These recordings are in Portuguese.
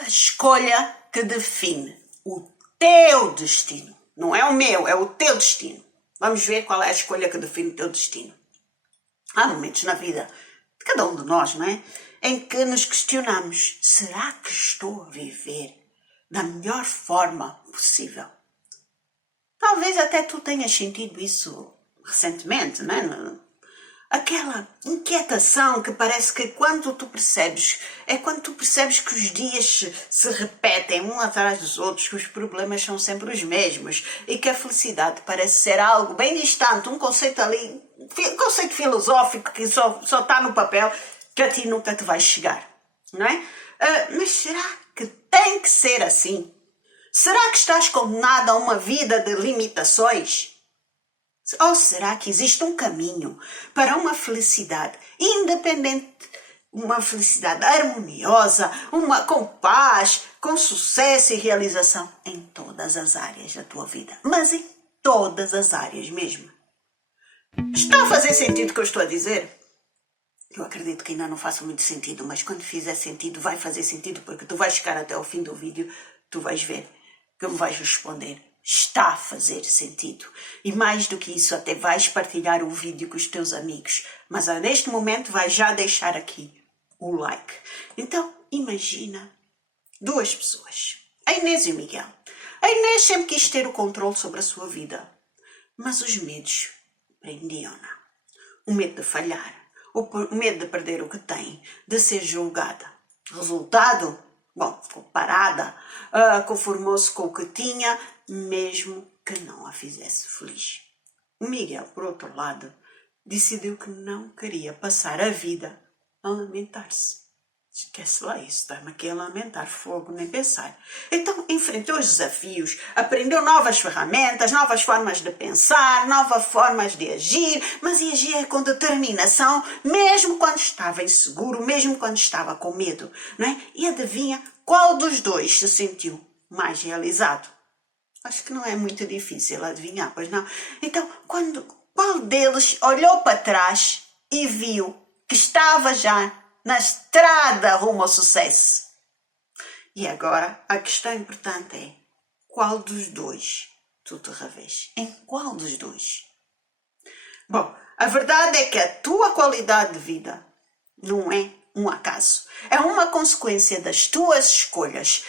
A escolha que define o teu destino. Não é o meu, é o teu destino. Vamos ver qual é a escolha que define o teu destino. Há momentos na vida de cada um de nós, não é? Em que nos questionamos, será que estou a viver da melhor forma possível? Talvez até tu tenhas sentido isso recentemente, não é? Aquela inquietação que parece que quando tu percebes que os dias se repetem um atrás dos outros, que os problemas são sempre os mesmos e que a felicidade parece ser algo bem distante, um conceito ali, um conceito filosófico que só está no papel, que a ti nunca te vai chegar, não é? Mas será que tem que ser assim? Será que estás condenado a uma vida de limitações? Ou será que existe um caminho para uma felicidade independente, uma felicidade harmoniosa, com paz, com sucesso e realização em todas as áreas da tua vida? Mas em todas as áreas mesmo. Está a fazer sentido o que eu estou a dizer? Eu acredito que ainda não faça muito sentido, mas quando fizer sentido, vai fazer sentido, porque tu vais chegar até ao fim do vídeo, tu vais ver que me vais responder. Está a fazer sentido. E mais do que isso, até vais partilhar o vídeo com os teus amigos. Mas neste momento vais já deixar aqui o like. Então, imagina duas pessoas. A Inês e o Miguel. A Inês sempre quis ter o controle sobre a sua vida. Mas os medos prendiam-na. O medo de falhar. O medo de perder o que tem. De ser julgada. Resultado? Bom, ficou parada. Conformou-se com o que tinha, mesmo que não a fizesse feliz. O Miguel, por outro lado, decidiu que não queria passar a vida a lamentar-se. Esquece lá isso, está-me aqui a lamentar, fogo, nem pensar. Então, enfrentou os desafios, aprendeu novas ferramentas, novas formas de pensar, novas formas de agir, mas agia com determinação, mesmo quando estava inseguro, mesmo quando estava com medo, não é? E adivinha qual dos dois se sentiu mais realizado? Acho que não é muito difícil adivinhar, pois não? Então, qual deles olhou para trás e viu que estava já na estrada rumo ao sucesso? E agora, a questão importante é, qual dos dois tu te revês? Em qual dos dois? Bom, a verdade é que a tua qualidade de vida não é um acaso. É uma consequência das tuas escolhas,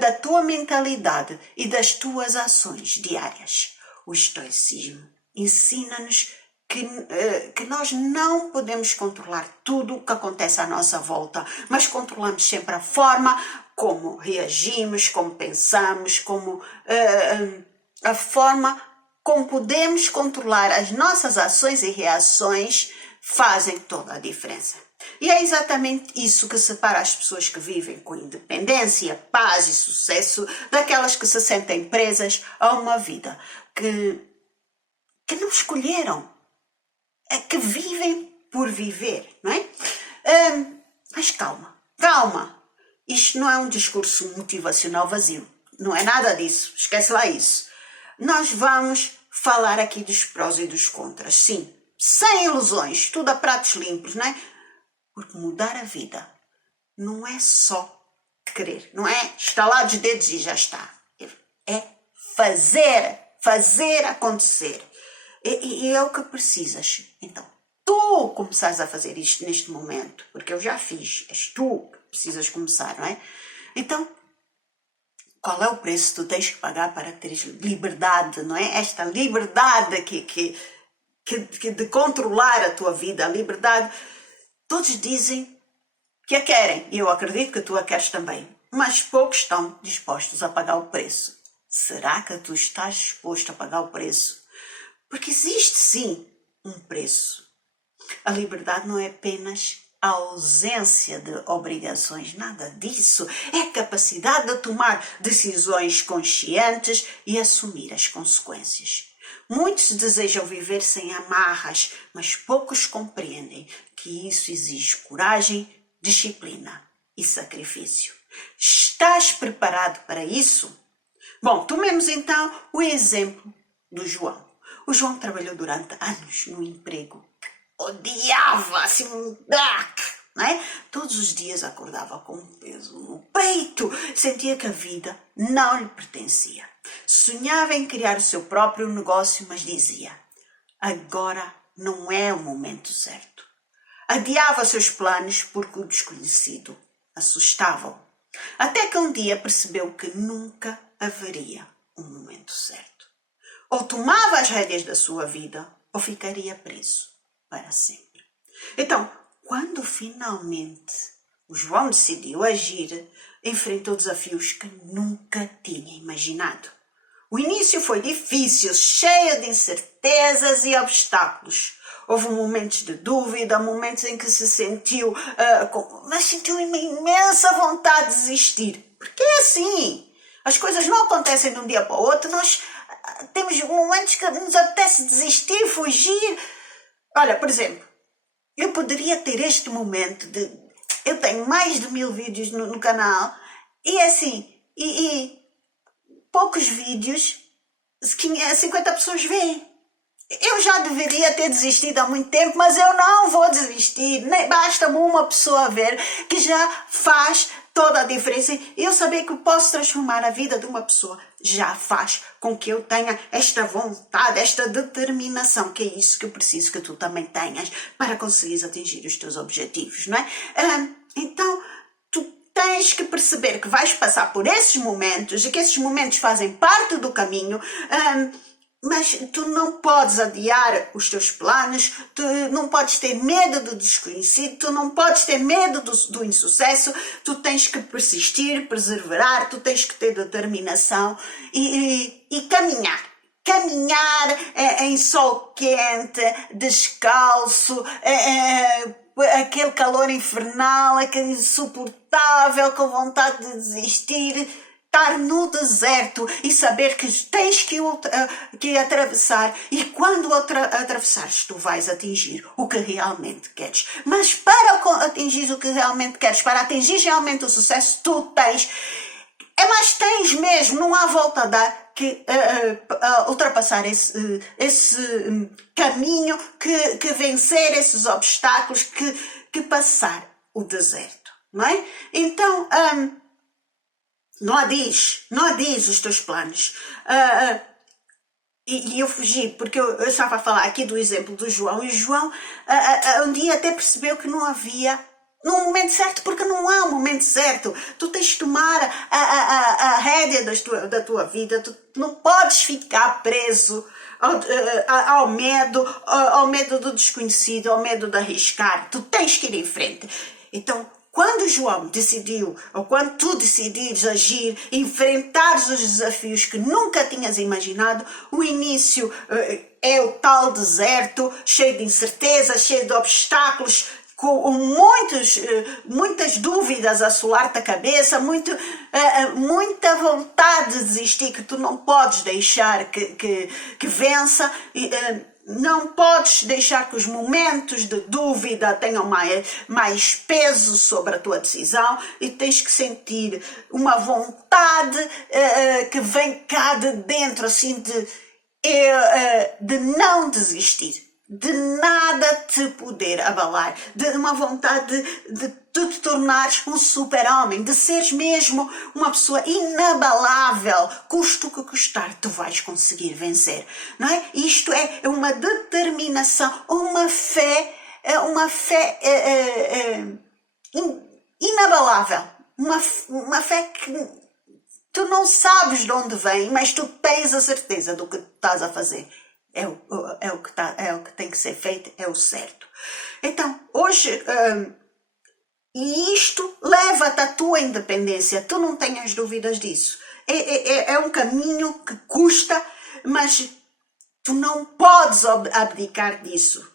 da tua mentalidade e das tuas ações diárias. O estoicismo ensina-nos que nós não podemos controlar tudo o que acontece à nossa volta, mas controlamos sempre a forma como reagimos, como pensamos, a forma como podemos controlar as nossas ações e reações fazem toda a diferença. E é exatamente isso que separa as pessoas que vivem com independência, paz e sucesso daquelas que se sentem presas a uma vida que não escolheram, que vivem por viver, não é? Mas calma. Isto não é um discurso motivacional vazio. Não é nada disso. Esquece lá isso. Nós vamos falar aqui dos prós e dos contras, sim. Sem ilusões, tudo a pratos limpos, não é? Porque mudar a vida não é só querer, não é estalar os dedos e já está. É fazer acontecer. E é o que precisas. Então, tu começares a fazer isto neste momento, porque eu já fiz, és tu que precisas começar, não é? Então, qual é o preço que tu tens que pagar para teres liberdade, não é? Esta liberdade de controlar a tua vida, a liberdade. Todos dizem que a querem, e eu acredito que tu a queres também, mas poucos estão dispostos a pagar o preço. Será que tu estás disposto a pagar o preço? Porque existe sim um preço. A liberdade não é apenas a ausência de obrigações, nada disso. É a capacidade de tomar decisões conscientes e assumir as consequências. Muitos desejam viver sem amarras, mas poucos compreendem que isso exige coragem, disciplina e sacrifício. Estás preparado para isso? Bom, tomemos então o exemplo do João. O João trabalhou durante anos num emprego que odiava, assim, não é? Todos os dias acordava com um peso no peito, sentia que a vida não lhe pertencia. Sonhava em criar o seu próprio negócio, mas dizia: agora não é o momento certo. Adiava seus planos porque o desconhecido assustava-o. Até que um dia percebeu que nunca haveria um momento certo. Ou tomava as rédeas da sua vida, ou ficaria preso para sempre. Então, quando finalmente o João decidiu agir, enfrentou desafios que nunca tinha imaginado. O início foi difícil, cheio de incertezas e obstáculos. Houve momentos de dúvida, momentos em que sentiu uma imensa vontade de desistir. Porque é assim, as coisas não acontecem de um dia para o outro, nós temos momentos que nos apetece desistir, fugir. Olha, por exemplo, eu poderia ter este momento de... Eu tenho mais de 1000 vídeos no canal e assim, poucos vídeos, 50 pessoas veem. Eu já deveria ter desistido há muito tempo, mas eu não vou desistir. Basta-me uma pessoa ver que já faz toda a diferença. Eu saber que eu posso transformar a vida de uma pessoa já faz com que eu tenha esta vontade, esta determinação, que é isso que eu preciso que tu também tenhas para conseguires atingir os teus objetivos, não é? Então, tu tens que perceber que vais passar por esses momentos e que esses momentos fazem parte do caminho, mas tu não podes adiar os teus planos, tu não podes ter medo do desconhecido, tu não podes ter medo do insucesso, tu tens que persistir, perseverar, tu tens que ter determinação e caminhar. Caminhar em sol quente, descalço, aquele calor infernal, aquele insuportável, com vontade de desistir. Estar no deserto e saber que tens que atravessar, e quando atravessares tu vais atingir o que realmente queres. Mas para atingir o que realmente queres, para atingir realmente o sucesso, tu tens, tens mesmo, não há volta a dar, que ultrapassar esse caminho, que vencer esses obstáculos, que passar o deserto, não é? Então, não adies os teus planos. E eu fugi, porque eu estava a falar aqui do exemplo do João, e o João um dia até percebeu que não havia um momento certo, porque não há um momento certo. Tu tens de tomar a rédea da tua vida, tu não podes ficar preso ao medo do desconhecido, ao medo de arriscar. Tu tens que ir em frente. Então, quando João decidiu, ou quando tu decidires agir, enfrentares os desafios que nunca tinhas imaginado, o início é o tal deserto, cheio de incertezas, cheio de obstáculos, com muitas dúvidas a assolar-te a cabeça, muita vontade de desistir, que tu não podes deixar que vença. Não podes deixar que os momentos de dúvida tenham mais peso sobre a tua decisão, e tens que sentir uma vontade que vem cá de dentro, assim, de não desistir, de nada te poder abalar, de uma vontade de te tornares um super-homem, de seres mesmo uma pessoa inabalável, custe o que custar, tu vais conseguir vencer, não é? Isto é uma determinação, uma fé inabalável, uma fé que tu não sabes de onde vem, mas tu tens a certeza do que estás a fazer. É o que tem que ser feito, é o certo. Então, hoje, e isto leva-te à tua independência, tu não tenhas dúvidas disso. É um caminho que custa, mas tu não podes abdicar disso.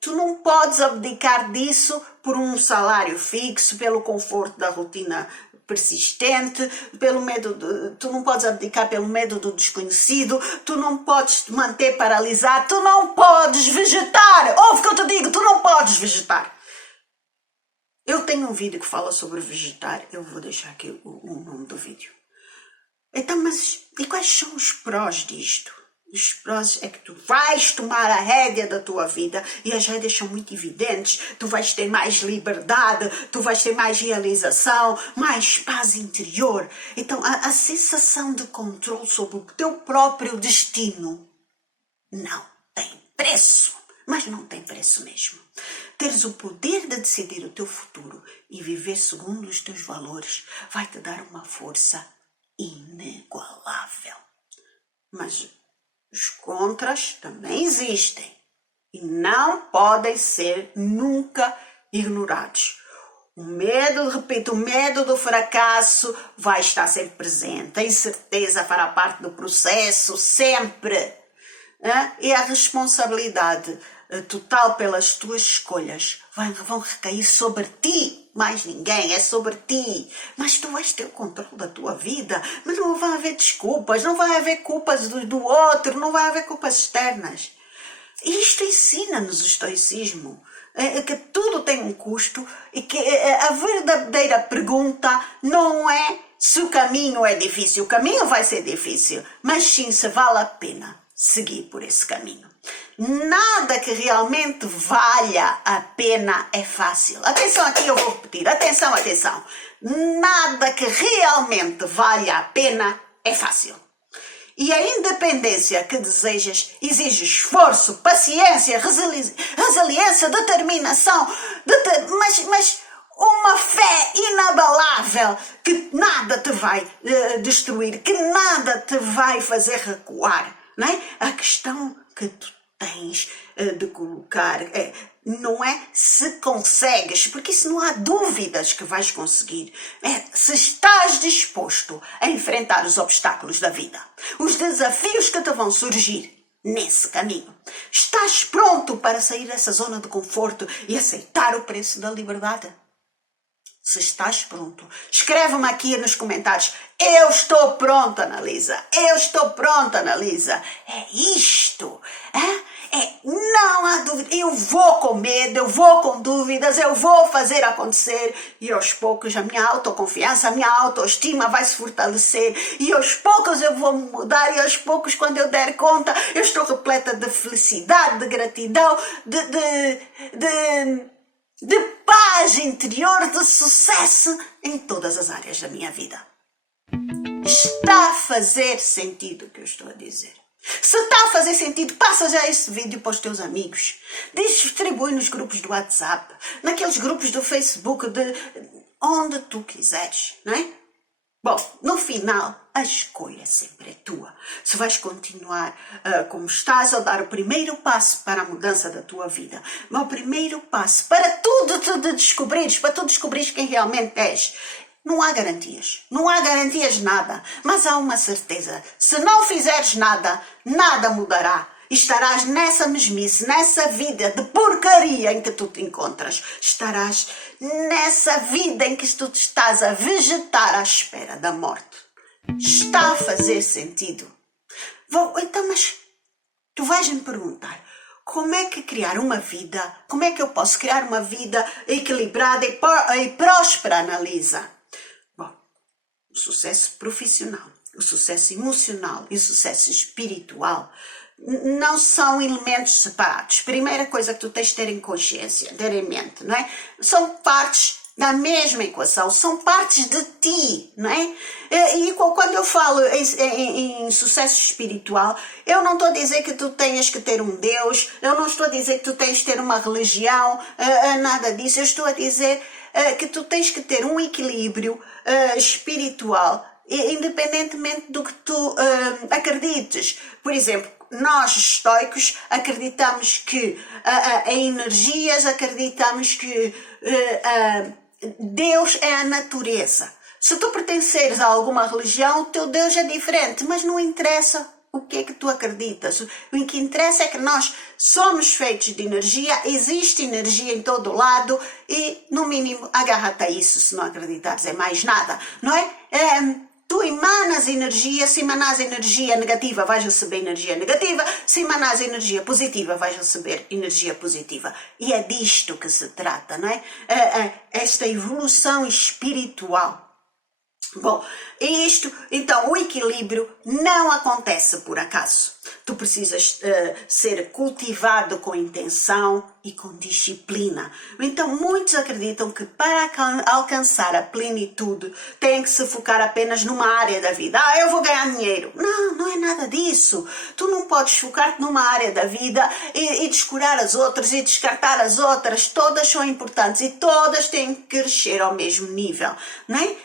Tu não podes abdicar disso por um salário fixo, pelo conforto da rotina persistente, pelo medo tu não podes abdicar pelo medo do desconhecido, tu não podes te manter paralisado, tu não podes vegetar. Ouve o que eu te digo, tu não podes vegetar. Eu tenho um vídeo que fala sobre vegetar, eu vou deixar aqui o nome do vídeo. Então, mas e quais são os prós disto? Os prós é que tu vais tomar a rédea da tua vida e as rédeas são muito evidentes. Tu vais ter mais liberdade, tu vais ter mais realização, mais paz interior. Então a sensação de controle sobre o teu próprio destino não tem preço, mas não tem preço mesmo. Teres o poder de decidir o teu futuro e viver segundo os teus valores vai te dar uma força inigualável. Mas os contras também existem e não podem ser nunca ignorados. O medo, repito, o medo do fracasso vai estar sempre presente. A incerteza fará parte do processo, sempre. E a responsabilidade total pelas tuas escolhas vão recair sobre ti. Mais ninguém, é sobre ti. Mas tu vais ter o controle da tua vida. Mas não vai haver desculpas, não vai haver culpas do outro, não vai haver culpas externas. E isto ensina-nos o estoicismo, que tudo tem um custo e que a verdadeira pergunta não é se o caminho é difícil. O caminho vai ser difícil, mas sim se vale a pena seguir por esse caminho. Nada que realmente valha a pena é fácil. Atenção, aqui eu vou repetir. Atenção, atenção. Nada que realmente valha a pena é fácil. E a independência que desejas exige esforço, paciência, resiliência, determinação, mas uma fé inabalável que nada te vai destruir, que nada te vai fazer recuar. Não é? A questão que tu tens de colocar não é se consegues, porque isso não há dúvidas que vais conseguir. Se estás disposto a enfrentar os obstáculos da vida, os desafios que te vão surgir nesse caminho. Estás pronto para sair dessa zona de conforto e aceitar o preço da liberdade? Se estás pronto, escreve-me aqui nos comentários. Eu estou pronta, Analisa. Eu estou pronta, Analisa. É isto. Não há dúvida. Eu vou com medo, eu vou com dúvidas, eu vou fazer acontecer. E aos poucos a minha autoconfiança, a minha autoestima vai se fortalecer. E aos poucos eu vou mudar. E aos poucos, quando eu der conta, eu estou repleta de felicidade, de gratidão, de paz interior, de sucesso em todas as áreas da minha vida. Está a fazer sentido o que eu estou a dizer? Se está a fazer sentido, passa já esse vídeo para os teus amigos. Distribui nos grupos do WhatsApp, naqueles grupos do Facebook, onde tu quiseres, não é? Bom, no final, a escolha sempre é tua. Se vais continuar como estás ou dar o primeiro passo para a mudança da tua vida, o primeiro passo para tudo te descobrires, para tu descobrires quem realmente és. Não há garantias nada, mas há uma certeza. Se não fizeres nada, nada mudará. E estarás nessa mesmice, nessa vida de porcaria em que tu te encontras. Estarás nessa vida em que tu estás a vegetar à espera da morte. Está a fazer sentido? Então, mas tu vais-me perguntar, como é que como é que eu posso criar uma vida equilibrada e próspera, Analisa? Bom, o sucesso profissional, o sucesso emocional e o sucesso espiritual não são elementos separados. Primeira coisa que tu tens de ter em consciência, ter em mente, não é? São partes da mesma equação, são partes de ti, não é? E quando eu falo em sucesso espiritual, eu não estou a dizer que tu tenhas que ter um Deus, eu não estou a dizer que tu tens de ter uma religião, nada disso. Eu estou a dizer que tu tens que ter um equilíbrio espiritual, independentemente do que tu acredites. Por exemplo, nós estoicos acreditamos que em energias, acreditamos que Deus é a natureza. Se tu pertenceres a alguma religião, o teu Deus é diferente, mas não interessa o que é que tu acreditas. O que interessa é que nós somos feitos de energia, existe energia em todo lado e, no mínimo, agarra-te a isso se não acreditares em mais nada, não é? Tu emanas energia, se emanas energia negativa, vais receber energia negativa, se emanas energia positiva, vais receber energia positiva. E é disto que se trata, não é? Esta evolução espiritual. Bom, então, o equilíbrio não acontece por acaso. Tu precisas ser cultivado com intenção e com disciplina. Então, muitos acreditam que para alcançar a plenitude tem que se focar apenas numa área da vida. Eu vou ganhar dinheiro. Não, não é nada disso. Tu não podes focar-te numa área da vida e descurar as outras e descartar as outras. Todas são importantes e todas têm que crescer ao mesmo nível, não é?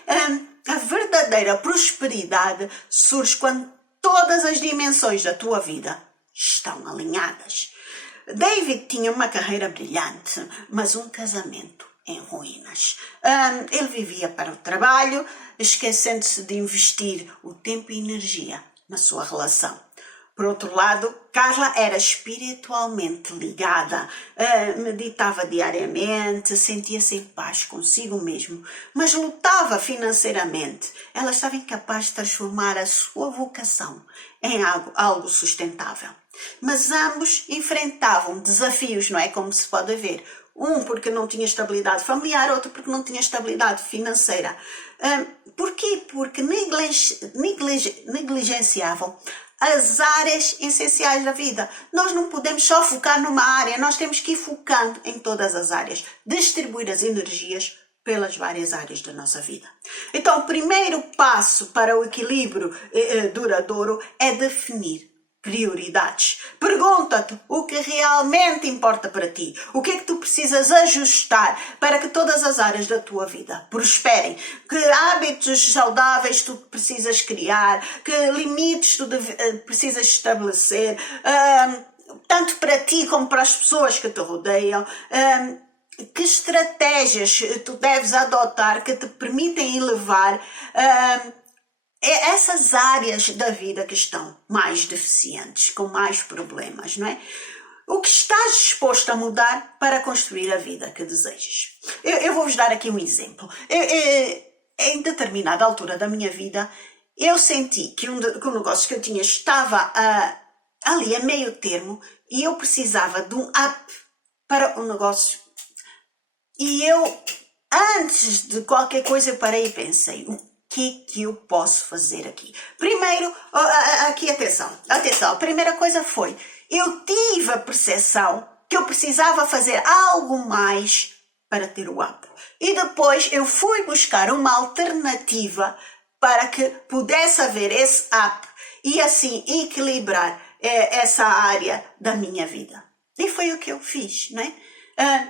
A verdadeira prosperidade surge quando todas as dimensões da tua vida estão alinhadas. David tinha uma carreira brilhante, mas um casamento em ruínas. Ele vivia para o trabalho, esquecendo-se de investir o tempo e energia na sua relação. Por outro lado, Carla era espiritualmente ligada, meditava diariamente, sentia-se em paz consigo mesmo, mas lutava financeiramente. Ela estava incapaz de transformar a sua vocação em algo sustentável. Mas ambos enfrentavam desafios, não é? Como se pode ver. Um porque não tinha estabilidade familiar, outro porque não tinha estabilidade financeira. Porquê? Porque negligenciavam as áreas essenciais da vida. Nós não podemos só focar numa área, nós temos que ir focando em todas as áreas, distribuir as energias pelas várias áreas da nossa vida. Então, o primeiro passo para o equilíbrio duradouro é definir prioridades. Pergunta-te o que realmente importa para ti. O que é que tu precisas ajustar para que todas as áreas da tua vida prosperem? Que hábitos saudáveis tu precisas criar? Que limites tu precisas estabelecer? Tanto para ti como para as pessoas que te rodeiam. Que estratégias tu deves adotar que te permitem elevar essas áreas da vida que estão mais deficientes, com mais problemas, não é? O que estás disposto a mudar para construir a vida que desejas? Eu vou-vos dar aqui um exemplo. Em determinada altura da minha vida, eu senti que o negócio que eu tinha estava ali a meio termo e eu precisava de um up para o negócio. E eu, antes de qualquer coisa, eu parei e pensei, o que eu posso fazer aqui? Primeiro, aqui atenção, a primeira coisa foi, eu tive a percepção que eu precisava fazer algo mais para ter o up. E depois eu fui buscar uma alternativa para que pudesse haver esse up e assim equilibrar essa área da minha vida. E foi o que eu fiz, não é?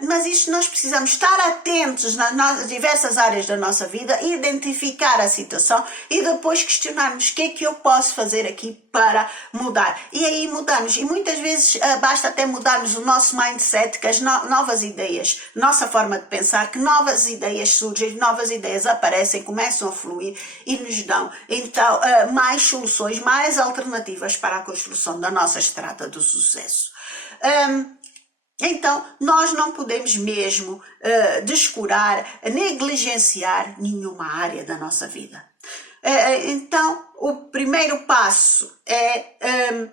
Mas isto nós precisamos estar atentos nas diversas áreas da nossa vida, identificar a situação e depois questionarmos o que é que eu posso fazer aqui para mudar. E aí mudamos. E muitas vezes basta até mudarmos o nosso mindset, que as novas ideias, nossa forma de pensar, que novas ideias surgem, novas ideias aparecem, começam a fluir e nos dão então mais soluções, mais alternativas para a construção da nossa estrada do sucesso. Então, nós não podemos mesmo descurar, negligenciar nenhuma área da nossa vida. Então, o primeiro passo é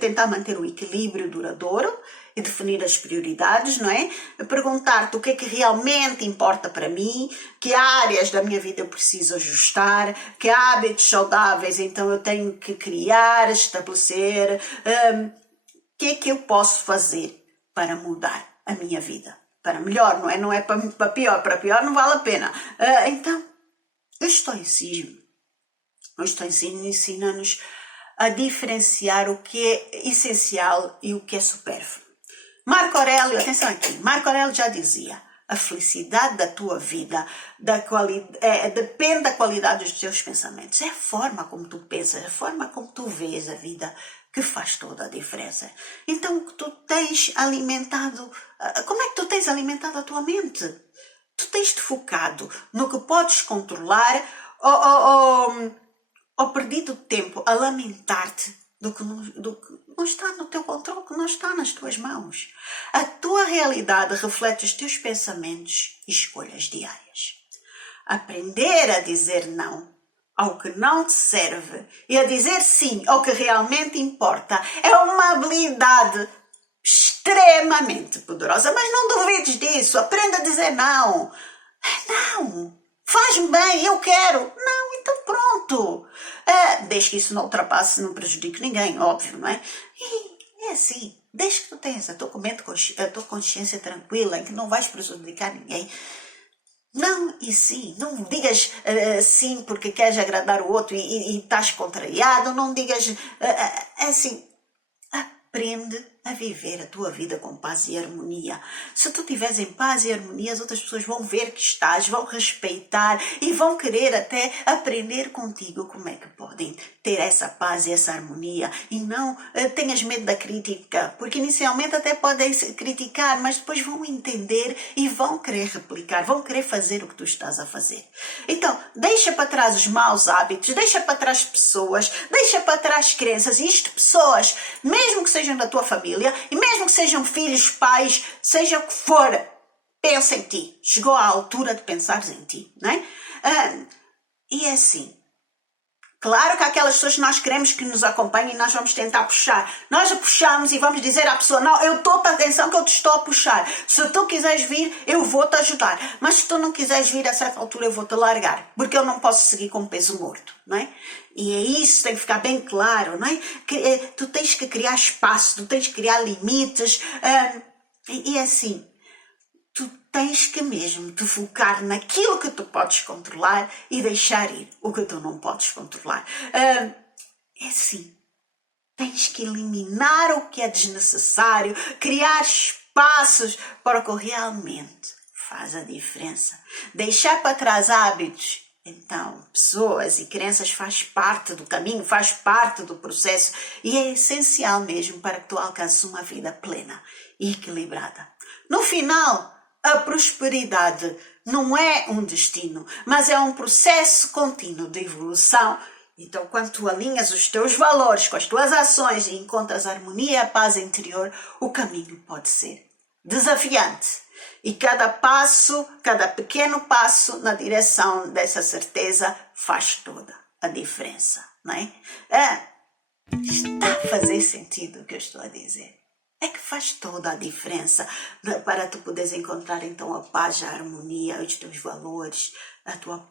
tentar manter o equilíbrio duradouro e definir as prioridades, não é? Perguntar-te o que é que realmente importa para mim, que áreas da minha vida eu preciso ajustar, que hábitos saudáveis então eu tenho que criar, estabelecer, o que é que eu posso fazer para mudar a minha vida? Para melhor, não é? Não é para pior. Para pior não vale a pena. Então, o estoicismo ensina-nos a diferenciar o que é essencial e o que é supérfluo. Marco Aurélio, atenção aqui, Marco Aurélio já dizia, a felicidade da tua vida depende da qualidade dos teus pensamentos. É a forma como tu pensas, a forma como tu vês a vida que faz toda a diferença. Então, o que tu tens alimentado, como é que tu tens alimentado a tua mente? Tu tens-te focado no que podes controlar ou perdido tempo a lamentar-te do que não está no teu controle, que não está nas tuas mãos. A tua realidade reflete os teus pensamentos e escolhas diárias. Aprender a dizer não ao que não te serve e a dizer sim ao que realmente importa é uma habilidade extremamente poderosa. Mas não duvides disso, aprenda a dizer não. Não, faz faz-me bem, eu quero. Não, então pronto. Desde que isso não ultrapasse, não prejudique ninguém, óbvio, não é? E é assim, desde que tu tenhas a tua consciência tranquila, em que não vais prejudicar ninguém, não e sim, não digas sim porque queres agradar o outro e estás contrariado, não digas assim, aprende a viver a tua vida com paz e harmonia. Se tu estiveres em paz e harmonia, as outras pessoas vão ver que estás, vão respeitar e vão querer até aprender contigo como é que podem ter essa paz e essa harmonia. E não tenhas medo da crítica, porque inicialmente até podem criticar, mas depois vão entender e vão querer replicar, vão querer fazer o que tu estás a fazer. Então, deixa para trás os maus hábitos, deixa para trás pessoas, deixa para trás crenças, e isto pessoas, mesmo que sejam da tua família, e mesmo que sejam filhos, pais, seja o que for, pensa em ti. Chegou a altura de pensares em ti, não é? E é assim. Claro que há aquelas pessoas que nós queremos que nos acompanhem e nós vamos tentar puxar. Nós a puxamos e vamos dizer à pessoa, não, eu estou, atenção que eu te estou a puxar. Se tu quiseres vir, eu vou-te ajudar. Mas se tu não quiseres vir a certa altura, eu vou-te largar. Porque eu não posso seguir com peso morto, não é? E é isso, tem que ficar bem claro, não é? Que, tu tens que criar espaço, tu tens que criar limites. E é assim, tu tens que mesmo te focar naquilo que tu podes controlar e deixar ir o que tu não podes controlar. É assim, tens que eliminar o que é desnecessário, criar espaços para o que realmente faz a diferença. Deixar para trás hábitos, então, pessoas e crenças faz parte do caminho, faz parte do processo e é essencial mesmo para que tu alcances uma vida plena e equilibrada. No final, a prosperidade não é um destino, mas é um processo contínuo de evolução. Então, quando tu alinhas os teus valores com as tuas ações e encontras harmonia e a paz interior, o caminho pode ser desafiante. E cada passo, cada pequeno passo na direção dessa certeza faz toda a diferença, não é? Está a fazer sentido o que eu estou a dizer? É que faz toda a diferença para tu poderes encontrar então a paz, a harmonia, os teus valores, a tua...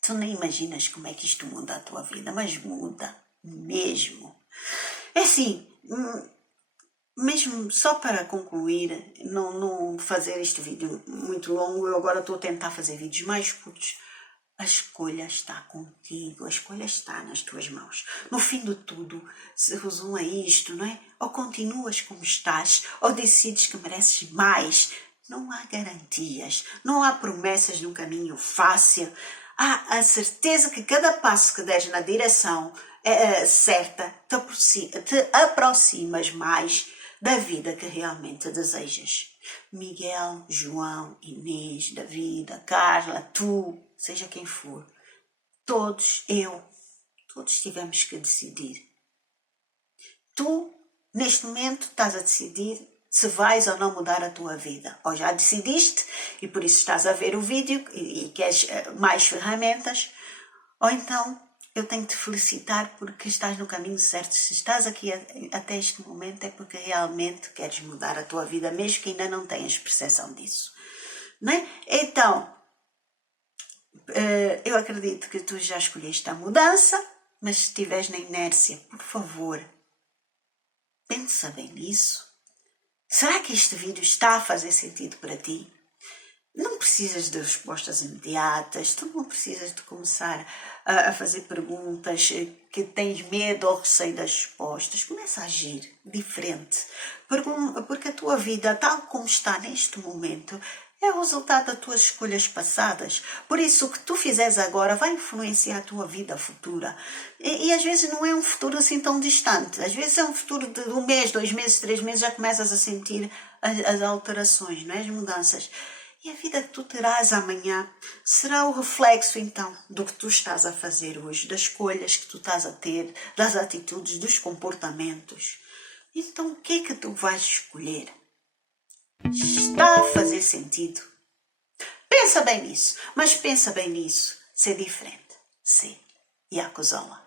Tu nem imaginas como é que isto muda a tua vida, mas muda mesmo. É assim, mesmo só para concluir, não fazer este vídeo muito longo, eu agora estou a tentar fazer vídeos mais curtos. A escolha está contigo, a escolha está nas tuas mãos. No fim de tudo, se resume a isto, não é? Ou continuas como estás, ou decides que mereces mais. Não há garantias, não há promessas de um caminho fácil. Há a certeza que cada passo que deres na direção certa te aproximas mais da vida que realmente desejas. Miguel, João, Inês, David, Carla, tu, seja quem for, todos tivemos que decidir. Tu, neste momento, estás a decidir se vais ou não mudar a tua vida. Ou já decidiste e por isso estás a ver o vídeo e queres mais ferramentas, ou então eu tenho que te felicitar porque estás no caminho certo. Se estás aqui até este momento é porque realmente queres mudar a tua vida, mesmo que ainda não tenhas percepção disso. Não é? Então, eu acredito que tu já escolheste a mudança, mas se estiveres na inércia, por favor, pensa bem nisso. Será que este vídeo está a fazer sentido para ti? Não precisas de respostas imediatas, tu não precisas de começar a fazer perguntas que tens medo ou receio das respostas. Começa a agir diferente, porque a tua vida, tal como está neste momento, é o resultado das tuas escolhas passadas. Por isso, o que tu fizeres agora vai influenciar a tua vida futura. E às vezes não é um futuro assim tão distante. Às vezes é um futuro de 1 mês, 2 meses, 3 meses, já começas a sentir as alterações, não é? As mudanças. E a vida que tu terás amanhã será o reflexo, então, do que tu estás a fazer hoje, das escolhas que tu estás a ter, das atitudes, dos comportamentos. Então, o que é que tu vais escolher? Está a fazer sentido? Pensa bem nisso, mas pensa bem nisso. Ser diferente. Ser Yakuzola.